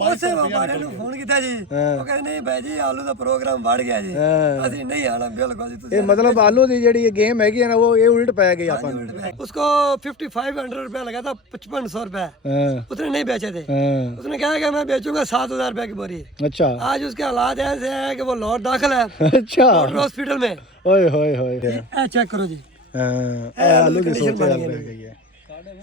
ਉਸੇ ਵਪਾਰੀ ਨੂੰ ਫੋਨ ਕੀਤਾ ਜੀ ਉਹ ਕਹਿੰਦੇ ਨਹੀਂ ਬਾਈ ਜੀ ਆਲੂ ਦਾ ਪ੍ਰੋਗਰਾਮ ਵੱਧ ਗਿਆ ਜੀ ਅਸੀਂ ਨਹੀਂ ਆਣਾ ਬਿਲਕੁਲ ਜੀ ਤੁਸੀਂ ਇਹ ਮਤਲਬ ਆਲੂ ਦੀ ਜਿਹੜੀ ਗੇਮ ਹੈਗੀ ਨਾ ਉਹ ਇਹ ਉਲਟ ਪੈ गई अपन उसको 5500 रुपया लगा था 5500 रुपया उसने नहीं बेचे थे उसने कहा कि मैं बेचूंगा 7000 रुपए की बोरी अच्छा आज उसके हालात ऐसे हैं कि वो लाहौर दाखिल है अच्छा हॉस्पिटल में ओए होए होए चेक करो जी आलू की सूरत हाल रह गई है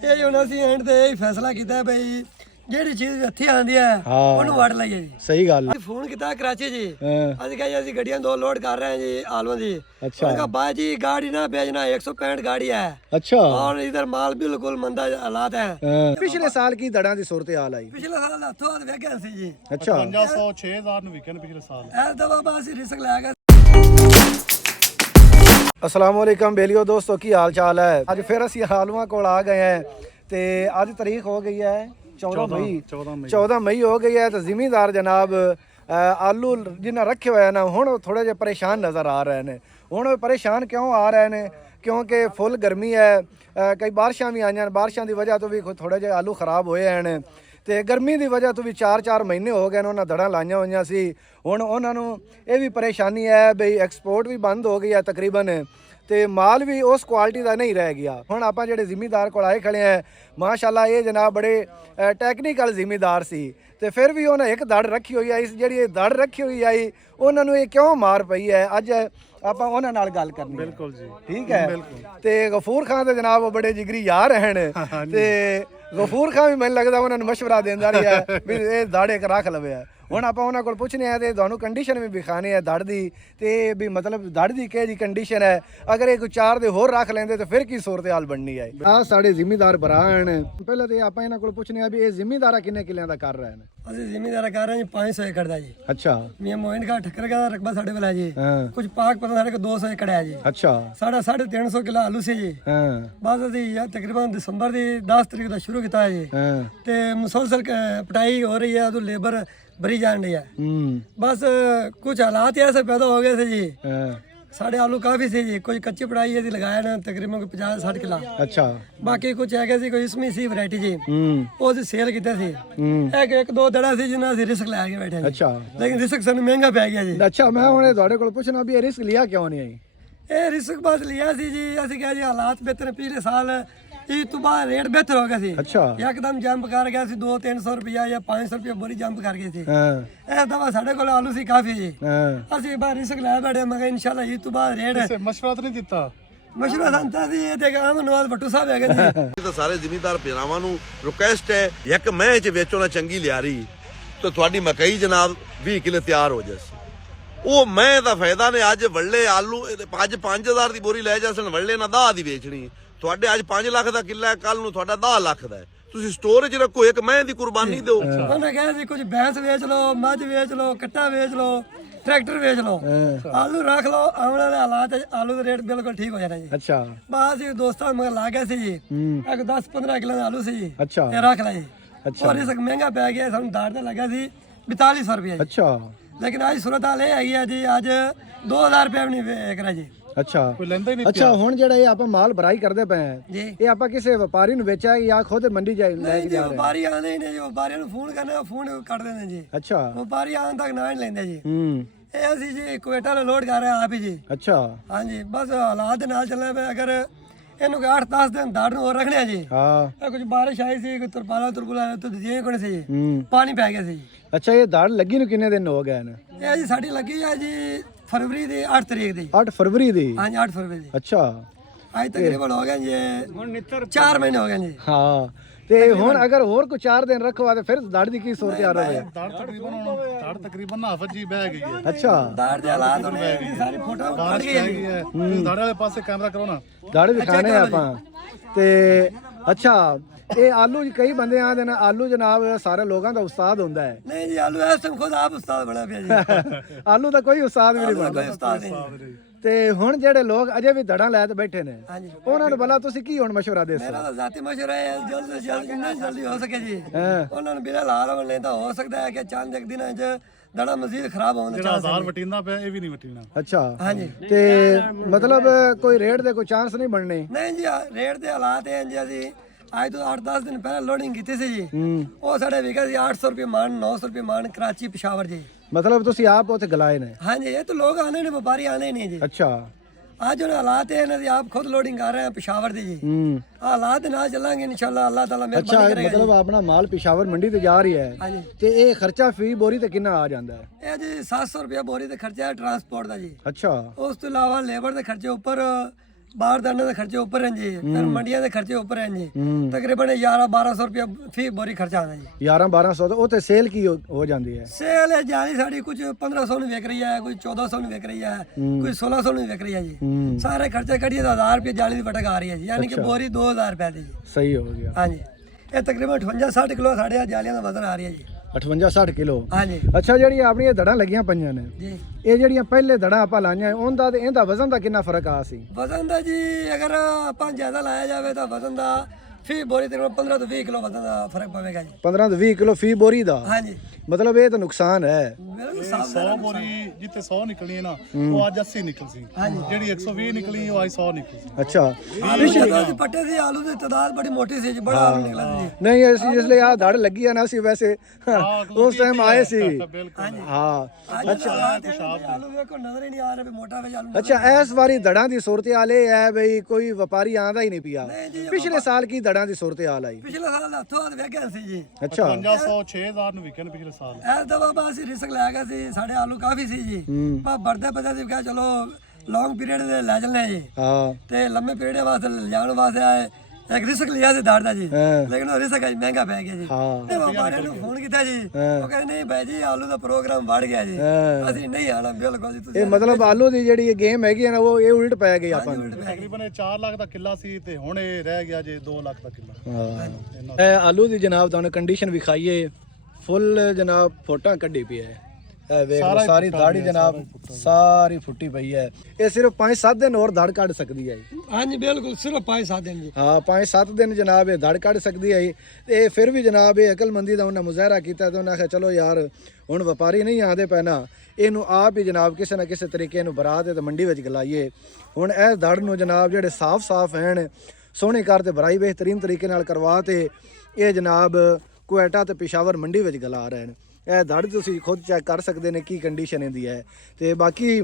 ਇਹ ਹੁਣ ਅਸੀਂ ਐਂਡ ਤੇ ਇਹ ਫੈਸਲਾ ਕੀਤਾ ਬਈ ਜਿਹੜੀ ਚੀਜ਼ ਹੱਥੀ ਆਂਦੀ ਹੈ ਉਹਨੂੰ ਵੜ ਲਈਏ ਜੀ ਸਹੀ ਗੱਲ ਅਸੀਂ ਫੋਨ ਕੀਤਾ ਕਰਾਚੀ ਜੀ ਅਸੀਂ ਕਹਾਂ ਜੀ ਅਸੀਂ ਗੱਡੀਆਂ 2 ਲੋਡ ਕਰ ਰਹੇ ਹਾਂ ਜੀ ਆਲੂਆਂ ਦੀ अच्छा उनका बाजी गाड़ी ना भेजना 165 गाड़ी है अच्छा और इधर माल बिल्कुल मंदा हालात है पिछले साल की दड़ा दी सूरत हाल आई पिछले साल हथों हाथ वेगन सी जी अच्छा 500 6000 ਨੂੰ ਵਿਕਣ ਪਿਛਲੇ ਸਾਲ ਇਹ ਦਵਾ ਬਾਸੀ ਰਿਸਕ ਲੈ ਗਏ अस्सलाम वालेकुम बेलियो दोस्तों की हाल चाल है अज फिर असी आलूआं कोल आ गए हैं ते अज तारीख हो गई है 14 मई हो गई है तो जिमीदार जनाब आलू जिन्हें रखे हुए हैं ना हुण थोड़े जे परेशान नज़र आ रहे हैं हुण परेशान क्यों आ रहे हैं क्योंकि फुल गर्मी है कई बारिशां भी आईयां बारिशां की वजह तो भी थोड़े जे आलू खराब होए हैं ਤੇ ਗਰਮੀ ਦੀ ਵਜ੍ਹਾ ਤੋਂ ਵੀ 4-4 ਮਹੀਨੇ ਹੋ ਗਏ ਨੇ ਉਹਨਾਂ ਦੜਾਂ ਲਾਈਆਂ ਹੋਈਆਂ ਸੀ ਹੁਣ ਉਹਨਾਂ ਨੂੰ ਇਹ ਵੀ ਪਰੇਸ਼ਾਨੀ ਹੈ ਬਈ ਐਕਸਪੋਰਟ ਵੀ ਬੰਦ ਹੋ ਗਈ ਹੈ ਤਕਰੀਬਨ ਤੇ ਮਾਲ ਵੀ ਉਸ ਕੁਆਲਿਟੀ ਦਾ ਨਹੀਂ ਰਹਿ ਗਿਆ ਹੁਣ ਆਪਾਂ ਜਿਹੜੇ ਜ਼ਿਮੀਦਾਰ ਕੋਲ ਆਏ ਖੜੇ ਆ ਮਾਸ਼ਾਅੱਲਾ ਇਹ ਜਨਾਬ ਬੜੇ ਟੈਕਨੀਕਲ ਜ਼ਿਮੀਦਾਰ ਸੀ ਤੇ ਫਿਰ ਵੀ ਉਹਨਾਂ ਇੱਕ ਦੜ ਰੱਖੀ ਹੋਈ ਹੈ ਇਸ ਜਿਹੜੀ ਇਹ ਦੜ ਰੱਖੀ ਹੋਈ ਆਈ ਉਹਨਾਂ ਨੂੰ ਇਹ ਕਿਉਂ ਮਾਰ ਪਈ ਹੈ ਅੱਜ ਆਪਾਂ ਉਹਨਾਂ ਨਾਲ ਗੱਲ ਕਰਨੀ ਬਿਲਕੁਲ ਜੀ ਠੀਕ ਹੈ ਤੇ ਗਫੂਰ ਖਾਨ ਦੇ ਜਨਾਬ ਬੜੇ ਜਿਗਰੀ ਯਾਰ ਹਨ ਤੇ ਗਫੂਰ ਖਾਨ ਵੀ ਮੈਨੂੰ ਲੱਗਦਾ ਉਹਨਾਂ ਨੂੰ ਮਸ਼ਵਰਾ ਦਿੰਦਾ ਰਿਹਾ ਵੀ ਇਹ ਦਾੜੇ ਰੱਖ ਲਵੇ ਹੁਣ ਆਪਾਂ ਉਹਨਾਂ ਕੋਲ ਪੁੱਛਨੇ ਆ ਤੇ ਤੁਹਾਨੂੰ ਕੰਡੀਸ਼ਨ ਵੀ ਵਿਖਾਣੀ ਹੈ ਦੜ ਦੀ ਤੇ ਵੀ ਮਤਲਬ ਦੜ ਦੀ ਕਿਹੋ ਜੀ ਕੰਡੀਸ਼ਨ ਹੈ ਅਗਰ ਇਹ ਕੋਈ 4 ਦੇ ਹੋਰ ਰੱਖ ਲੈਂਦੇ ਤੇ ਫਿਰ ਕੀ ਸੂਰਤ ਹਾਲ ਬਣਨੀ ਹੈ ਆ ਸਾਡੇ ਜ਼ਿਮੀਦਾਰ ਭਰਾ ਹਨ ਪਹਿਲਾਂ ਤੇ ਆਪਾਂ ਇਹਨਾਂ ਕੋਲ ਪੁੱਛਨੇ ਆ ਵੀ ਇਹ ਜ਼ਿਮੀਦਾਰਾ ਕਿੰਨੇ ਕਿੱਲਿਆਂ ਦਾ ਕਰ ਰਹੇ ਨੇ ਅਸੀਂ ਜ਼ਿਮੀਦਾਰ ਕਰ ਰਹੇ ਹਾਂ ਜੀ 500 ਏਕੜ ਦਾ ਜੀ ਅੱਛਾ ਮੀਆਂ ਮੋਇਨ ਦਾ ਠੱਕਰ ਦਾ ਰਕਬਾ ਸਾਡੇ ਕੋਲ ਹੈ ਜੀ ਕੁਝ ਪਾਕ ਪਤਾ ਸਾਡੇ ਕੋਲ 200 ਏਕੜ ਹੈ ਜੀ ਅੱਛਾ ਸਾਡਾ 350 ਕਿਲੋ ਆਲੂ ਸੀ ਜੀ ਬਸ ਅਸੀਂ ਤਕਰੀਬਨ ਦਸੰਬਰ ਦੀ 10 ਤਰੀਕ ਦਾ ਸ਼ੁਰੂ ਕੀਤਾ ਹੈ ਜੀ ਤੇ ਮੁਸਲਸਲ ਪਟਾਈ ਹੋ ਰਹੀ ਹੈ ਉਦੋਂ ਲੇਬਰ भरी जान रही है बस कुछ हालात ऐसे पैदा हो गए थे जी साढ़े आलू काफी से जी कोई कच्ची पढ़ाई ऐसी लगाया ना तकरीबन 50-60 किलो अच्छा बाकी कुछ है सी कोई इसमें सी वैरायटी जी वो सेल किते थे एक दो दड़ा सी जिन्हें असं रिस्क लै के बैठे अच्छा लेकिन रिस्क सानू महंगा पै गया जी अच्छा मैं हुणे तुहाडे कोल पुछना भी ये रिस्क लिया क्यों नहीं आई ਇਹ ਰਿਸਕ ਬਸ ਲਿਆ ਸੀ ਜੀ ਅਸੀਂ ਕਿਹਾ ਜੀ ਹਾਲਾਤ ਬਿਹਤਰ ਪਿਛਲੇ ਸਾਲ ਇਹ ਤੋਂ ਬਾਅਦ ਰੇਟ ਬਿਹਤਰ ਹੋ ਗਿਆ ਸੀ ਅੱਛਾ ਇੱਕਦਮ ਜੰਪ ਕਰ ਗਿਆ ਸੀ 200-300 ਰੁਪਇਆ ਜਾਂ 500 ਰੁਪਇਆ ਬੋਰੀ ਜੰਪ ਕਰ ਗਈ ਸੀ ਇਹ ਦਵਾ ਸਾਡੇ ਕੋਲ ਆਲੂ ਸੀ ਕਾਫੀ ਜੀ ਅਸੀਂ ਬਾਹਰ ਰਿਸਕ ਲੈ ਬੈਠੇ ਮੈਂ ਕਿਹਾ ਇਨਸ਼ਾਅੱਲਾ ਇਹ ਤੋਂ ਬਾਅਦ ਰੇਟ ਮਸ਼ਵਰਾ ਤਾਂ ਨਹੀਂ ਦਿੱਤਾ ਮਸ਼ਵਰਾ ਸੰਤਾ ਸੀ ਇਹ ਤੇ ਆਮ ਨਵਾਜ਼ ਭੱਟੂ ਸਾਹਿਬ ਹੈਗੇ ਜੀ ਤਾਂ ਸਾਰੇ ਜ਼ਿਮੀਂਦਾਰ ਭਰਾਵਾਂ ਨੂੰ ਰਿਕੁਐਸਟ ਹੈ ਇੱਕ ਮੈਂ ਚ ਵੇਚੋ ਨਾ ਚੰਗੀ ਲਿਆਰੀ ਤੇ ਤੁਹਾਡੀ ਮਕਈ ਜਨਾਬ 20 ਕਿਲੋ ਤਿਆਰ ਹੋ ਜਾਸੀ ਉਹ ਮੈਂ ਦਾ ਫਾਇਦਾ ਨੇ ਅੱਜ ਵੱਲੇ ਆਲੂ ਅੱਜ 5000 ਦੀ ਬੋਰੀ ਲੈ ਜਾਸਣ ਵੱਲੇ ਨਾ 10 ਦੀ ਵੇਚਣੀ ਤੁਹਾਡੇ ਅੱਜ 5 ਲੱਖ ਦਾ ਕਿੱਲਾ ਹੈ ਕੱਲ ਨੂੰ ਤੁਹਾਡਾ 10 ਲੱਖ ਦਾ ਹੈ ਤੁਸੀਂ ਸਟੋਰੇਜ ਰੱਖੋ ਇੱਕ ਮੈਂ ਦੀ ਕੁਰਬਾਨੀ ਦਿਓ ਉਹਨੇ ਕਿਹਾ ਸੀ ਕੁਝ ਭੈਂਸ ਵੇਚ ਲਓ ਮੱਝ ਵੇਚ ਲਓ ਕੱਟਾ ਵੇਚ ਲਓ ट्रैक्टर बेच लो आलू रख लो आने वाले हालात आलू का रेट बिल्कुल ठीक हो जाना जी अच्छा बस दोस्तों मगर ला गए सी जी एक 10-15 किलो आलू सी जी अच्छा रख ला जी अच्छा और इसका महंगा पै गया सानू दाड़ ते लगा सी 4200 रुपया जी अच्छा लेकिन आज सूरत हाल है जी आज 2000 रुपया भी नहीं एक जी ਅੱਛਾ ਕੋਈ ਲੈਂਦਾ ਹੀ ਨਹੀਂ ਅੱਛਾ ਹੁਣ ਜਿਹੜਾ ਇਹ ਆਪਾਂ ਮਾਲ ਭਰਾਈ ਕਰਦੇ ਪਏ ਆ ਜੀ ਇਹ ਆਪਾਂ ਕਿਸੇ ਵਪਾਰੀ ਨੂੰ ਵੇਚਿਆ ਜਾਂ ਖੁਦ ਮੰਡੀ ਜਾ ਲੈ ਕੇ ਜਾ ਰਹੇ ਵਪਾਰੀ ਆਉਂਦੇ ਹੀ ਨੇ ਜੀ ਵਪਾਰੀਆਂ ਨੂੰ ਫੋਨ ਕਰਨਾ ਫੋਨ ਕੱਟ ਦਿੰਦੇ ਜੀ ਅੱਛਾ ਵਪਾਰੀ ਆਉਣ ਤੱਕ ਨਾ ਹੀ ਲੈਂਦੇ ਜੀ ਇਹ ਅਸੀਂ ਜੀ ਕੁਵੇਟਾ ਨਾਲ ਲੋਡ ਕਰ ਰਹੇ ਆਪ ਹੀ ਜੀ ਅੱਛਾ ਹਾਂਜੀ ਬਸ ਹਾਲਾਤ ਦੇ ਨਾਲ ਚੱਲਣਾ ਪਿਆ ਅਗਰ ਇਹਨੂੰ 8-10 ਦਿਨ ਦਾੜ ਨੂੰ ਹੋਰ ਰੱਖਣਿਆ ਜੀ ਹਾਂ ਕੁਝ ਬਾਰਿਸ਼ ਆਈ ਸੀ ਕੋਈ ਤੁਰਪਾਲਾ ਤੇ ਜੇ ਕੋਣ ਸੀ ਪਾਣੀ ਪੈ ਗਿਆ ਸੀ ਅੱਛਾ ਇਹ ਦਾੜ ਲੱਗੀ ਨੂੰ ਕਿੰਨੇ ਦਿਨ ਹੋ ਗਏ ਨੇ ਇਹ ਜੀ ਸਾਡੀ ਲੱਗੀ ਆ ਜੀ ਫਰਵਰੀ ਦੀ 8 ਤਰੀਕ ਦੀ 8 ਫਰਵਰੀ ਦੀ ਹਾਂਜੀ 8 ਫਰਵਰੀ ਦੀ ਅੱਛਾ ਅੱਜ ਤਕਰੀਬਨ ਹੋ ਗਏ ਜੀ ਹੁਣ 4 ਮਹੀਨੇ ਹੋ ਗਏ ਜੀ ਹਾਂ ਤੇ ਹੁਣ ਅਗਰ ਹੋਰ ਕੋਈ 4 ਦਿਨ ਰੱਖਵਾ ਤੇ ਫਿਰ ਦਾੜ ਦੀ ਕੀ ਸੂਰਤ ਆ ਰਹੀ ਹੈ ਦਾੜ ਤਕਰੀਬਨ ਨਾਫਤ ਜੀ ਬਹਿ ਗਈ ਹੈ ਅੱਛਾ ਦਾੜ ਦੇ ਹਾਲਾਤ ਹੋਣੇ ਸਾਰੀ ਫੋਟੋ ਕੱਢ ਗਈ ਹੈ ਦਾੜ ਵਾਲੇ ਪਾਸੇ ਕੈਮਰਾ ਕਰੋ ਨਾ ਦਾੜ ਦਿਖਾਣੇ ਆਪਾਂ ਤੇ ਅੱਛਾ ਇਹ ਆਲੂ ਕਈ ਬੰਦੇ ਆਂਦੇ ਨੇ ਆਲੂ ਜਨਾਬ ਸਾਰੇ ਲੋਕਾਂ ਦਾ ਉਸਤਾਦ ਹੁੰਦਾ ਹੈ ਨਹੀਂ ਜੀ ਆਲੂ ਇਸ ਟਾਈਮ ਖੁਦ ਆਪ ਉਸਤਾਦ ਬਣਾ ਪਿਆ ਜੀ ਆਲੂ ਦਾ ਕੋਈ ਉਸਤਾਦ ਵੀ ਨਹੀਂ ਬਣਦਾ ਉਸਤਾਦ ਨਹੀਂ ਤੇ ਹੁਣ ਜਿਹੜੇ ਲੋਕ ਅਜੇ ਵੀ ਦੜਾਂ ਲੈ ਤੇ ਬੈਠੇ ਨੇ ਹਾਂਜੀ ਉਹਨਾਂ ਨੂੰ ਭਲਾ ਤੁਸੀਂ ਕੀ ਹੁਣ ਮਸ਼ਵਰਾ ਦੇ ਮੇਰਾ ਤਾਂ ਜ਼ਾਤੀ ਮਸ਼ਵਰਾ ਹੈ ਜਲਦ ਤੋਂ ਜਲਦ ਜਿੰਨਾ ਜਲਦੀ ਹੋ ਸਕੇ ਜੀ ਉਹਨਾਂ ਨੂੰ ਬਿਨਾਂ ਲਾਲ ਹੋਣ ਲਈ ਤਾਂ ਹੋ ਸਕਦਾ ਹੈ ਕਿ ਚੰਦ ਇੱਕ ਦਿਨਾਂ 'ਚ ਦੜਾ ਮਜ਼ੀਦ ਖਰਾਬ ਹੋਣ ਦਾ ਜਿਹੜਾ 1000 ਵਟੀਂਦਾ ਪਿਆ ਇਹ ਵੀ ਨਹੀਂ ਵਟੀਣਾ ਅੱਛਾ ਹਾਂਜੀ ਤੇ ਮਤਲਬ ਕੋਈ ਰੇਟ ਦੇ ਕੋਈ ਚਾਂਸ ਨਹੀਂ ਬਣਨੇ ਨਹੀਂ ਜੀ ਰੇਟ ਦੇ ਹਾਲਾਤ ਇਹ ਜੀ ਅਸੀਂ ਅੱਜ ਤੋਂ 8-10 ਦਿਨ ਪਹਿਲਾਂ ਲੋਡਿੰਗ ਕੀਤੀ ਸੀ ਜੀ ਉਹ ਸਾਡੇ ਵਿਕਾ ਸੀ 800 ਰੁਪਏ ਮਣ 900 ਰੁਪਏ ਮਣ ਕਰਾਚੀ ਪਿਸ਼ਾਵਰ ਜੀ ਮਤਲਬ ਤੁਸੀਂ ਆਪ ਉੱਥੇ ਗਲਾਏ ਨੇ ਹਾਂਜੀ ਇਹ ਤਾਂ ਲੋਕ ਆਉਂਦੇ ਨੇ ਵਪਾਰੀ ਆਉਂਦੇ ਨਹੀਂ ਜੀ ਅੱਛਾ ਅੱਜ ਹੁਣ ਹਾਲਾਤ ਇਹ ਨੇ ਜੀ ਆਪ ਖੁਦ ਲੋਡਿੰਗ ਕਰ ਰਹੇ ਹਾਂ ਪਿਸ਼ਾਵਰ ਦੀ ਜੀ ਹਾਲਾਤ ਦੇ ਨਾਲ ਚੱਲਾਂਗੇ ਇਨਸ਼ਾਅੱਲਾ ਅੱਲਾਹ ਤਾਲਾ ਅੱਛਾ ਮਿਹਰਬਾਨੀ ਕਰੇਗਾ ਮਤਲਬ ਆਪਣਾ ਮਾਲ ਪਿਸ਼ਾਵਰ ਮੰਡੀ ਤੇ ਜਾ ਰਹੀ ਹੈ ਹਾਂਜੀ ਤੇ ਇਹ ਖਰਚਾ ਫੀ ਬੋਰੀ ਤੇ ਕਿੰਨਾ ਆ ਜਾਂਦਾ ਹੈ ਇਹ ਜੀ 700 ਰੁਪਏ ਬੋਰੀ ਤੇ ਖਰਚਾ ਹੈ ਟਰਾਂਸਪੋਰਟ ਦਾ ਜੀ ਅੱਛਾ ਉਸ ਤੋਂ ਇਲਾਵਾ ਲੇਬਰ ਦੇ ਖਰਚੇ ਉੱਪਰ ਬਾਰਦਾਨੇ ਦੇ ਖਰਚੇ ਉੱਪਰ ਹਨ ਜੀ ਫਿਰ ਮੰਡੀਆਂ ਦੇ ਖਰਚੇ ਉੱਪਰ ਹਨ ਜੀ ਤਕਰੀਬਨ 1100-1200 ਰੁਪਏ ਫੀ ਬੋਰੀ ਖਰਚਾ ਆਉਂਦਾ ਜੀ 11-1200 ਉਹ ਤੇ ਸੇਲ ਕੀ ਹੋ ਜਾਂਦੀ ਹੈ ਸੇਲ ਹੈ ਜਾਨੀ ਸਾਡੀ ਕੁਝ 1500 ਨੂੰ ਵਿਕ ਰਹੀ ਹੈ ਕੋਈ 1400 ਨੂੰ ਵਿਕ ਰਹੀ ਹੈ ਕੋਈ 1600 ਨੂੰ ਵਿਕ ਰਹੀ ਹੈ ਜੀ ਸਾਰੇ ਖਰਚੇ ਕੱਢੀਏ ਤਾਂ 1000 ਰੁਪਏ ਜਾਲੀ ਦੀ ਵਟਕ ਆ ਰਹੀ ਹੈ ਜੀ ਯਾਨੀ ਕਿ ਬੋਰੀ 2000 ਰੁਪਏ ਦੀ ਜੀ ਸਹੀ ਹੋ ਗਿਆ ਹਾਂਜੀ ਇਹ ਤਕਰੀਬਨ 58-60 ਕਿਲੋ ਸਾਡੇ ਆ ਜਾਲੀਆਂ ਦਾ ਵਜ਼ਨ ਆ ਰਹੀ ਹੈ ਜੀ 58-60 ਕਿਲੋ ਹਾਂਜੀ ਅੱਛਾ ਜਿਹੜੀਆਂ ਆਪਣੀਆਂ ਦੜਾਂ ਲੱਗੀਆਂ ਪਈਆਂ ਨੇ ਜੀ ਇਹ ਜਿਹੜੀਆਂ ਪਹਿਲੇ ਦੜਾਂ ਆਪਾਂ ਲਾਈਆਂ ਉਹਦਾ ਤੇ ਇਹਦਾ ਵਜ਼ਨ ਦਾ ਕਿੰਨਾ ਫਰਕ ਆ ਸੀ ਵਜ਼ਨ ਦਾ ਜੀ ਅਗਰ ਆਪਾਂ ਜ਼ਿਆਦਾ ਲਾਇਆ ਜਾਵੇ ਤਾਂ ਵਜ਼ਨ ਦਾ ਫੀ ਬੋਰੀ ਤਕਰੀਬਨ 15 ਤੋਂ 20 ਕਿਲੋ ਵਜ਼ਨ ਦਾ ਫਰਕ ਪਵੇਗਾ ਜੀ 15 ਤੋਂ 20 ਕਿਲੋ ਫੀ ਬੋਰੀ ਦਾ ਹਾਂਜੀ ਮਤਲਬ ਇਹ ਤਾਂ ਨੁਕਸਾਨ ਹੈ ਬਿਲਕੁਲ 100 ਬੋਰੀ ਜਿੱਥੇ 100 ਨਿਕਲੀ ਹੈ ਨਾ ਉਹ ਅੱਜ 80 ਨਿਕਲ ਸੀ ਜਿਹੜੀ 120 ਨਿਕਲੀ ਉਹ ਅੱਜ 100 ਨਿਕਲ ਸੀ ਅੱਛਾ ਆਲੂ ਜਦੋਂ ਅਸੀਂ ਪੱਟੇ ਸੀ ਆਲੂ ਦੀ ਤਾਦਾਦ ਬੜੀ ਮੋਟੀ ਸੀ ਜੀ ਬੜਾ ਆਲੂ ਨਿਕਲਦਾ ਜੀ ਨਹੀਂ ਅਸੀਂ ਜਿਸ ਲਈ ਆ ਦੜ ਲੱਗੀ ਆ ਨਾ ਅਸੀਂ ਵੈਸੇ ਉਸ ਟਾਈਮ ਆਏ ਸੀ ਬਿਲਕੁਲ ਹਾਂ ਅੱਛਾ ਆਲੂ ਵੇਖੋ ਨਜ਼ਰ ਹੀ ਨਹੀਂ ਆ ਰਿਹਾ ਵੀ ਮੋਟਾ ਵੇ ਆਲੂ ਅੱਛਾ ਇਸ ਵਾਰੀ ਦੜਾਂ ਦੀ ਸੂਰਤ-ਹਾਲ ਇਹ ਹੈ ਬਈ ਕੋਈ ਵਪਾਰੀ ਆਂਦਾ ਹੀ ਨਹੀਂ ਪਿਆ ਪਿਛਲੇ ਸਾਲ ਕੀ ਦੜਾਂ ਦੀ ਸੂਰਤ-ਹਾਲ ਆਈ ਪਿਛਲੇ ਸਾਲ ਦਾ ਹੱਥੋਂ ਹੱਥ ਵੇਖਿਆ ਸੀ ਜੀ ਅੱਛਾ 5500 6000 ਨੂੰ ਵਿਕੇ ਨੇ ਪਿਛਲੇ ਸਾਲ ਇਸ ਦਫਾ ਬਸ ਅਸੀਂ ਰਿਸਕ ਲੈ ਗਏ ਸੀ ਸਾਡੇ ਆਲੂ ਕਾਫੀ ਸੀ ਜੀ ਪਰ ਵਰਦੇ ਪਤਾ ਸੀ ਕਿਹਾ ਚਲੋ ਲੌਂਗ ਪੀਰੀਅਡ ਦੇ ਲੈ ਚੱਲਨੇ ਜੀ ਹਾਂ ਤੇ ਲੰਮੇ ਪੀਰੀਅਡ ਵਾਸਤੇ ਲਿਜਾਣ ਵਾਸਤੇ ਆਏ ਇੱਕ ਰਿਸਕ ਲਿਆ ਸੀ ਦਾੜ ਦਾ ਜੀ ਲੇਕਿਨ ਉਹ ਰਿਸਕ ਅੱਜ ਮਹਿੰਗਾ ਪੈ ਗਿਆ ਜੀ ਤੇ ਵਪਾਰੀਆਂ ਨੂੰ ਫੋਨ ਕੀਤਾ ਜੀ ਉਹ ਕਹਿੰਦੇ ਨਹੀਂ ਭਾਈ ਜੀ ਆਲੂ ਦਾ ਪ੍ਰੋਗਰਾਮ ਵੱਧ ਗਿਆ ਜੀ ਅਸੀਂ ਨਹੀਂ ਆਣਾ ਬਿਲਕੁਲ ਜੀ ਤੁਸੀਂ ਇਹ ਮਤਲਬ ਆਲੂ ਦੀ ਜਿਹੜੀ ਗੇਮ ਹੈਗੀ ਹੈ ਨਾ ਉਹ ਇਹ ਉਲਟ ਪੈ ਗਈ ਆਪਾਂ ਨੂੰ ਤਕਰੀਬਨ ਇਹ 4 ਲੱਖ ਦਾ ਕਿੱਲਾ ਸੀ ਤੇ ਹੁਣ ਇਹ ਰਹਿ ਗਿਆ ਜੇ 2 ਲੱਖ ਦਾ ਕਿੱਲਾ ਇਹ ਆਲੂ ਦੀ ਜਨਾਬ ਤੁਹਾਨੂੰ ਕੰਡੀਸ਼ਨ ਵਿਖਾਈਏ ਫੁੱਲ ਜਨਾਬ ਫੋਟਾਂ ਕੱਢੀ ਪਈ ਹੈ ਇਹ ਵੇਖ ਲਓ ਸਾਰੀ ਦਾੜੀ ਜਨਾਬ ਸਾਰੀ ਫੁੱਟੀ ਪਈ ਹੈ ਇਹ ਸਿਰਫ 5-7 ਦਿਨ ਹੋਰ ਦੜ ਕੱਢ ਸਕਦੀ ਹੈ ਹਾਂਜੀ ਬਿਲਕੁਲ ਸਿਰਫ 5-7 ਦਿਨ ਜੀ ਹਾਂ 5-7 ਦਿਨ ਜਨਾਬ ਇਹ ਦੜ ਕੱਢ ਸਕਦੀ ਹੈ ਤੇ ਫਿਰ ਵੀ ਜਨਾਬ ਇਹ ਅਕਲਮੰਦੀ ਦਾ ਉਹਨਾਂ ਮੁਜ਼ਾਹਰਾ ਕੀਤਾ ਤੇ ਉਹਨਾਂ ਆਖਿਆ ਚਲੋ ਯਾਰ ਹੁਣ ਵਪਾਰੀ ਨਹੀਂ ਆਉਂਦੇ ਪੈਣਾ ਇਹਨੂੰ ਆਪ ਹੀ ਜਨਾਬ ਕਿਸੇ ਨਾ ਕਿਸੇ ਤਰੀਕੇ ਨੂੰ ਬਰਾ ਦੇ ਤੇ ਮੰਡੀ ਵਿੱਚ ਗਲਾਈਏ ਹੁਣ ਇਹ ਦੜ ਨੂੰ ਜਨਾਬ ਜਿਹੜੇ ਸਾਫ਼ ਹਨ ਸੋਹਣੇ ਕਰ ਤੇ ਬਰਾਈ ਬਿਹਤਰੀਨ ਤਰੀਕੇ ਨਾਲ ਕਰਵਾ ਤੇ ਇਹ ਜਨਾਬ ਕੁਐਟਾ ਤੇ ਪਿਸ਼ਾਵਰ ਮੰਡੀ ਵਿੱਚ ਗਲਾ ਰਹੇ ਨੇ ਇਹ ਦੜ ਤੁਸੀਂ ਖੁਦ ਚੈੱਕ ਕਰ ਸਕਦੇ ਨੇ ਕੀ ਕੰਡੀਸ਼ਨ ਇਹਦੀ ਹੈ ਤੇ ਬਾਕੀ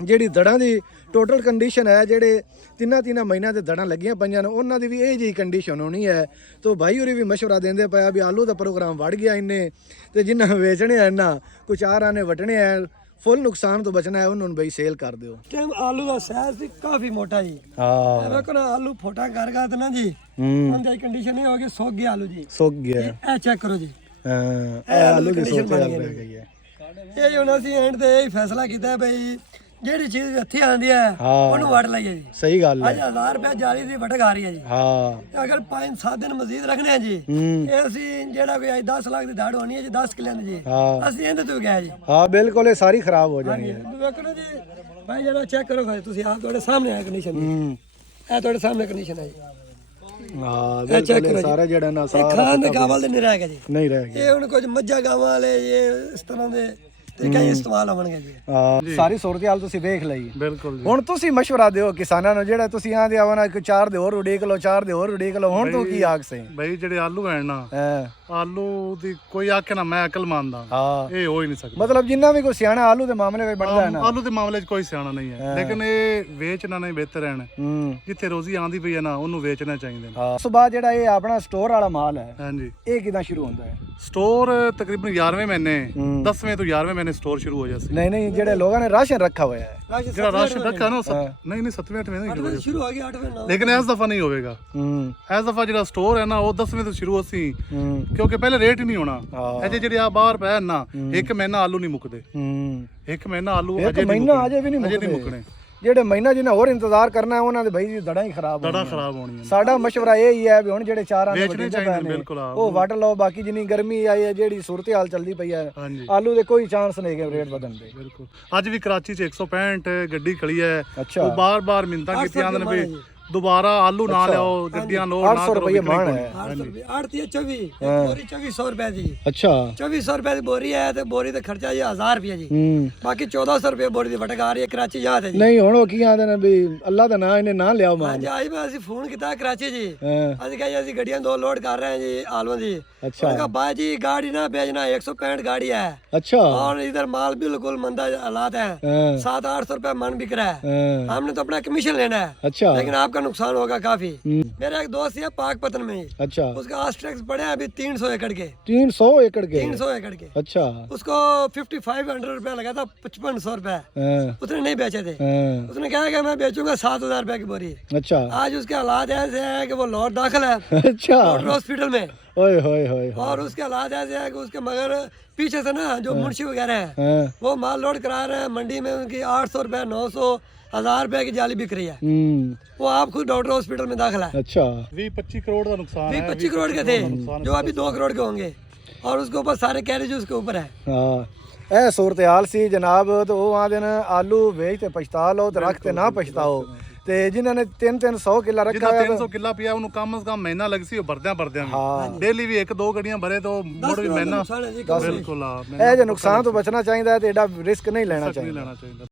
ਜਿਹੜੀ ਦੜਾਂ ਦੀ ਟੋਟਲ ਕੰਡੀਸ਼ਨ ਹੈ ਜਿਹੜੇ ਤਿੰਨਾਂ ਮਹੀਨਿਆਂ ਦੇ ਦੜਾਂ ਲੱਗੀਆਂ ਪਈਆਂ ਨੇ ਉਹਨਾਂ ਦੀ ਵੀ ਇਹ ਜਿਹੀ ਕੰਡੀਸ਼ਨ ਹੋਣੀ ਹੈ ਤੋ ਭਾਈ ਹੋਰੀ ਵੀ ਮਸ਼ਵਰਾ ਦਿੰਦੇ ਪਿਆ ਵੀ ਆਲੂ ਦਾ ਪ੍ਰੋਗਰਾਮ ਵੜ ਗਿਆ ਇੰਨੇ ਤੇ ਜਿਨ੍ਹਾਂ ਵੇਚਣੇ ਆ ਨਾ ਕੁਛ ਆਰਾਂ ਨੇ ਵਟਣੇ ਆ ਫੁੱਲ ਨੁਕਸਾਨ ਤੋਂ ਬਚਣਾ ਹੈ ਉਹਨਾਂ ਨੂੰ ਬਈ ਸੇਲ ਕਰ ਦਿਓ ਤੇ ਆਲੂ ਦਾ ਸਾਈਜ਼ ਵੀ ਕਾਫੀ ਮੋਟਾ ਜੀ ਹਾਂ ਵੇਖੋ ਨਾ ਆਲੂ ਫੋਟਾ ਕਰ ਗਾ ਤੇ ਨਾ ਜੀ ਉਹਦੀ ਕੰਡੀਸ਼ਨ ਇਹ ਹੋ ਗਈ ਸੁੱਕ ਗਿਆ ਆਲੂ ਜੀ ਸੁੱਕ ਗਿਆ ਇਹ ਚੈੱਕ ਕਰੋ ਜੀ ਹਾਂ ਇਹ ਆਲੂ ਦੀ ਸੋਚ ਰਹਿ ਗਈ ਹੈ ਇਹ ਹੁਣ ਅਸੀਂ ਐਂਡ ਤੇ ਇਹ ਫੈਸਲਾ ਕੀਤਾ ਬਈ ਜਿਹੜੀ ਚੀਜ਼ ਹੱਥੀ ਆਉਂਦੀ ਹੈ ਉਹਨੂੰ ਵੜ ਲਈਏ ਜੀ ਸਹੀ ਗੱਲ ਹੈ ਅੱਜ 1000 ਰੁਪਏ ਜਾਲੀ ਦੀ ਵਟਕ ਆ ਰਹੀ ਹੈ ਜੀ ਹਾਂ ਤੇ ਅਗਰ 5-7 ਦਿਨ ਮਜ਼ੀਦ ਰੱਖਣੇ ਆ ਜੀ ਇਹ ਅਸੀਂ ਜਿਹੜਾ ਕੋਈ 10 ਲੱਖ ਦੀ ਦਾੜ ਹੋਣੀ ਹੈ ਜੀ 10 ਕਿੱਲਿਆਂ ਦੀ ਜੀ ਅਸੀਂ ਇਹਦੇ ਤੋਂ ਗਏ ਜੀ ਹਾਂ ਬਿਲਕੁਲ ਇਹ ਸਾਰੀ ਖਰਾਬ ਹੋ ਜਾਣੀ ਹੈ ਵੇਖੋ ਨਾ ਜੀ ਭਾਈ ਜਿਹੜਾ ਚੈੱਕ ਕਰੋ ਭਾਈ ਤੁਸੀਂ ਆਪ ਤੁਹਾਡੇ ਸਾਹਮਣੇ ਹੈ ਕੰਡੀਸ਼ਨ ਇਹ ਤੁਹਾਡੇ ਸਾਹਮਣੇ ਕੰਡੀਸ਼ਨ ਹੈ ਜੀ ਹਾਂ ਬਿਲਕੁਲ ਸਾਰਾ ਜਿਹੜਾ ਨਾ ਸਾਰਾ ਖਾਣ ਦੇ ਕਾਬਲ ਦੇ ਨਹੀਂ ਰਹਿ ਗਿਆ ਜੀ ਨਹੀਂ ਰਹਿ ਗਿਆ ਇਹ ਹੁਣ ਕੁਝ ਮੱਝਾਂ ਗਾਵਾਂ ਵਾਲੇ ਇਹ ਇਸ ਤਰ੍ਹਾਂ ਦੇ ਤਰੀਕੇ ਇਸਤੇਮਾਲ ਹੋਣਗੇ ਜੀ ਹਾਂ ਸਾਰੀ ਸੂਰਤ-ਹਾਲ ਤੁਸੀਂ ਵੇਖ ਲਈ ਬਿਲਕੁਲ ਜੀ ਹੁਣ ਤੁਸੀਂ ਮਸ਼ਵਰਾ ਦਿਓ ਕਿਸਾਨਾਂ ਨੂੰ ਜਿਹੜਾ ਤੁਸੀਂ ਆਂਦੇ ਆਵਣਾ ਕਿ 4 ਦੇ ਹੋਰ ਉਡੀਕ ਲਓ 4 ਦੇ ਹੋਰ ਉਡੀਕ ਲਓ ਹੁਣ ਤੂੰ ਕੀ ਆਖ ਸੇ ਬਈ ਜਿਹੜੇ ਆਲੂ ਹੈ ਨਾ ਆਲੂ ਦੀ ਕੋਈ ਆਖੇ ਨਾ ਮੈਂ ਅਕਲ ਮੰਨਦਾ ਹਾਂ ਇਹ ਹੋ ਹੀ ਨਹੀਂ ਸਕਦਾ ਮਤਲਬ ਜਿੰਨਾ ਵੀ ਕੋਈ ਸਿਆਣਾ ਆਲੂ ਦੇ ਮਾਮਲੇ ਵਿੱਚ ਬਣਦਾ ਹੈ ਨਾ ਆਲੂ ਦੇ ਮਾਮਲੇ 'ਚ ਕੋਈ ਸਿਆਣਾ ਨਹੀਂ ਹੈ ਲੇਕਿਨ ਇਹ ਵੇਚਣਾ ਨਹੀਂ ਬਿਹਤਰ ਹੈ ਜਿੱਥੇ ਰੋਜ਼ੀ ਆਂਦੀ ਪਈ ਹੈ ਨਾ ਉਹਨੂੰ ਵੇਚਣਾ ਚਾਹੀਦਾ ਹਾਂ ਉਸ ਤੋਂ ਬਾਅਦ ਜਿਹੜਾ ਇਹ ਆਪਣਾ ਸਟੋਰ ਵਾਲਾ ਮਾਲ ਹੈ ਹਾਂਜੀ ਇਹ ਕਿਦਾਂ ਸ਼ੁਰੂ ਹੁੰਦਾ ਹੈ ਸਟੋਰ ਤਕਰੀਬਨ 11ਵੇਂ ਮਹੀਨੇ 10ਵੇਂ ਤੋਂ 11ਵੇਂ ਮਹੀਨੇ ਸਟੋਰ ਸ਼ੁਰੂ ਹੋ ਜਾਂਦਾ ਨਹੀਂ ਜਿਹੜੇ ਲੋਕਾਂ ਨੇ ਰਾਸ਼ਨ ਰੱਖਾ ਹੋਇਆ ਹੈ ਜਿਹੜਾ ਰਾਸ਼ਨ ਰੱਖਾ ਨਾ ਨਹੀਂ 7ਵੇਂ 8ਵੇਂ ਨਹੀਂ ਸ਼ੁਰੂ ਹੋ ਗਿਆ 8ਵੇਂ 9 ਲੇਕਿਨ ਇਸ ਦਫਾ ਨਹੀਂ ਹੋਵੇਗਾ ਇਸ ਦਫਾ ਜਿਹੜਾ ਸਟੋਰ ਹੈ ਨਾ ਉਹ 10ਵੇਂ ਤੋਂ ਸ਼ੁਰੂ ਅਸੀਂ ਕਿਉਂਕਿ ਪਹਿਲੇ ਰੇਟ ਹੀ ਨਹੀਂ ਹੋਣਾ ਅਜੇ ਜਿਹੜੇ ਆ ਬਾਹਰ ਪੈ ਨਾ ਇੱਕ ਮਹੀਨਾ ਆਲੂ ਨਹੀਂ ਮੁੱਕਦੇ ਇੱਕ ਮਹੀਨਾ ਆਲੂ ਅਜੇ ਵੀ ਨਹੀਂ ਮੁੱਕਣੇ ਜਿਹੜੇ ਮਹੀਨਾ ਜਿਹਨਾਂ ਹੋਰ ਇੰਤਜ਼ਾਰ ਕਰਨਾ ਹੈ ਉਹਨਾਂ ਦੇ ਭਾਈ ਦੜਾਂ ਹੀ ਖਰਾਬ ਹੋਣੀਆਂ ਸਾਡਾ ਮਸ਼ਵਰਾ ਇਹ ਹੀ ਹੈ ਵੀ ਹੁਣ ਜਿਹੜੇ ਚਾਰਾਂ ਦੇ ਵੇਚਣੇ ਚਾਹੀਦੇ ਬਿਲਕੁਲ ਉਹ ਵੱਢ ਲਓ ਬਾਕੀ ਜਿੰਨੀ ਗਰਮੀ ਆਈ ਹੈ ਜਿਹੜੀ ਸੂਰਤ-ਹਾਲ ਚੱਲਦੀ ਪਈ ਹੈ ਆਲੂ ਦੇ ਕੋਈ ਚਾਂਸ ਨਹੀਂ ਹੈ ਰੇਟ ਵਧਣ ਦੇ ਬਿਲਕੁਲ ਅੱਜ ਵੀ ਕਰਾਚੀ 'ਚ 165 ਗੱਡੀ ਖੜੀ ਹੈ ਅੱਛਾ ਉਹ ਬਾਰ-ਬਾਰ ਮਿੰਤਾਂ ਕੀਤੀਆਂ ਨੇ ਵੀ ਦੁਬਾਰਾ ਆਲੂ ਨਾ ਲਿਆਓ ਗੱਡੀਆਂ ਲੋਡ ਨਾ 800 ਕਰੋ ਰੁਪਏ ਵਿਕਰੀ ਮਾਣ ਕਰੋ। ਹੈ। 800 ਰੁਪਏ 24 बोरी 2400 रुपए दी ਅੱਛਾ 2400 रुपए की बोरी है तो बोरी का खर्चा जी 1000 रुपए जी बाकी 1400 रुपए बोरी की वटक आ रही है कराची याद है जी ਨਹੀਂ ਹੁਣ ਉਹ ਕੀ ਆਂਦੇ ਨੇ ਵੀ ਅੱਲਾ ਦਾ ਨਾਂ ਇਹਨੇ ਨਾ ਲਿਆਓ ਮਾਨ ਹਾਂਜੀ ਅੱਜ ਮੈਂ ਅਸੀਂ ਫੋਨ ਕੀਤਾ कराची जी ਹਾਂ ਅਸੀਂ ਕਹਾਂ ਅਸੀਂ ਗੱਡੀਆਂ ਦੋ ਲੋਡ ਕਰ ਰਹੇ हैं जी आलू जी अच्छा। उन्होंने कहा भाई जी गाड़ी ना भेजना 165 गाड़ी है ਅੱਛਾ और इधर माल बिल्कुल मंदा हालात है ਹਾਂ 700-800 रुपए मन बिक रहा है ਹਾਂ हमने तो अपना कमीशन लेना है अच्छा लेकिन आपका नुकसान होगा काफी मेरा एक दोस्त है पाकपतन में ही अच्छा उसका आस्ट्रेक्स पड़े हैं अभी 300 एकड़ के 300 एकड़ के 300 एकड़ के अच्छा उसको 5500 रुपया लगा था 5500 रुपया हाँ उसने नहीं बेचे थे हाँ उसने कहा कि मैं बेचूंगा 7000 रुपए की बोरी अच्छा आज उसके हालात ऐसे हैं कि वो लाहौर दाखिल है अच्छा लाहौर हॉस्पिटल में ओए होए होए और उसके हालात ऐसे हैं कि उसके मगर पीछे से ना जो मुंशी वगैरह हैं हाँ वो माल लोड करा रहे हैं मंडी में उनकी 800 रुपए 900 1000 रुपए की जाली बिक रही है वो आप खुद डॉक्टर हॉस्पिटल में दाखिल है अच्छा 20-25 करोड़ ਦਾ ਨੁਕਸਾਨ ਹੈ 25 करोड़ के थे जो अभी 2 करोड़ के होंगे और उसके ऊपर सारे कैरेज उसके ऊपर है ਹਾਂ ਇਹ ਸੂਰਤ-ਹਾਲ ਸੀ ਜਨਾਬ ਤੇ ਉਹ ਆਂਦੇ ਨੇ ਆਲੂ ਵੇਚ ਤੇ ਪਛਤਾ ਲਓ ਤੇ ਰੱਖ ਤੇ ਨਾ ਪਛਤਾਓ ਤੇ ਜਿਨ੍ਹਾਂ ਨੇ 300 ਕਿੱਲਾ ਰੱਖਿਆ ਜਿਹਦਾ ਹੋਇਆ 300 ਕਿੱਲਾ ਪਿਆ ਉਹਨੂੰ ਕਮ ਸੇ ਕਮ ਮਹੀਨਾ ਲੱਗ ਸੀ ਉਹ ਭਰਦਿਆਂ ਹਾਂ। ਵੀ ਡੇਲੀ ਵੀ 1-2 ਗੱਡੀਆਂ ਭਰੇ ਤਾਂ ਮੁੜ ਵੀ ਮਹੀਨਾ नुकसान है जी ਬਿਲਕੁਲ ਆ ਇਹ ਜੇ ਨੁਕਸਾਨ ਤੋਂ ਬਚਣਾ ਚਾਹੀਦਾ ਹੈ ਤੇ ਐਡਾ ਰਿਸਕ ਨਹੀਂ ਲੈਣਾ ਨਹੀਂ ਚਾਹੀਦਾ ਲੈਣਾ ਚਾਹੀਦਾ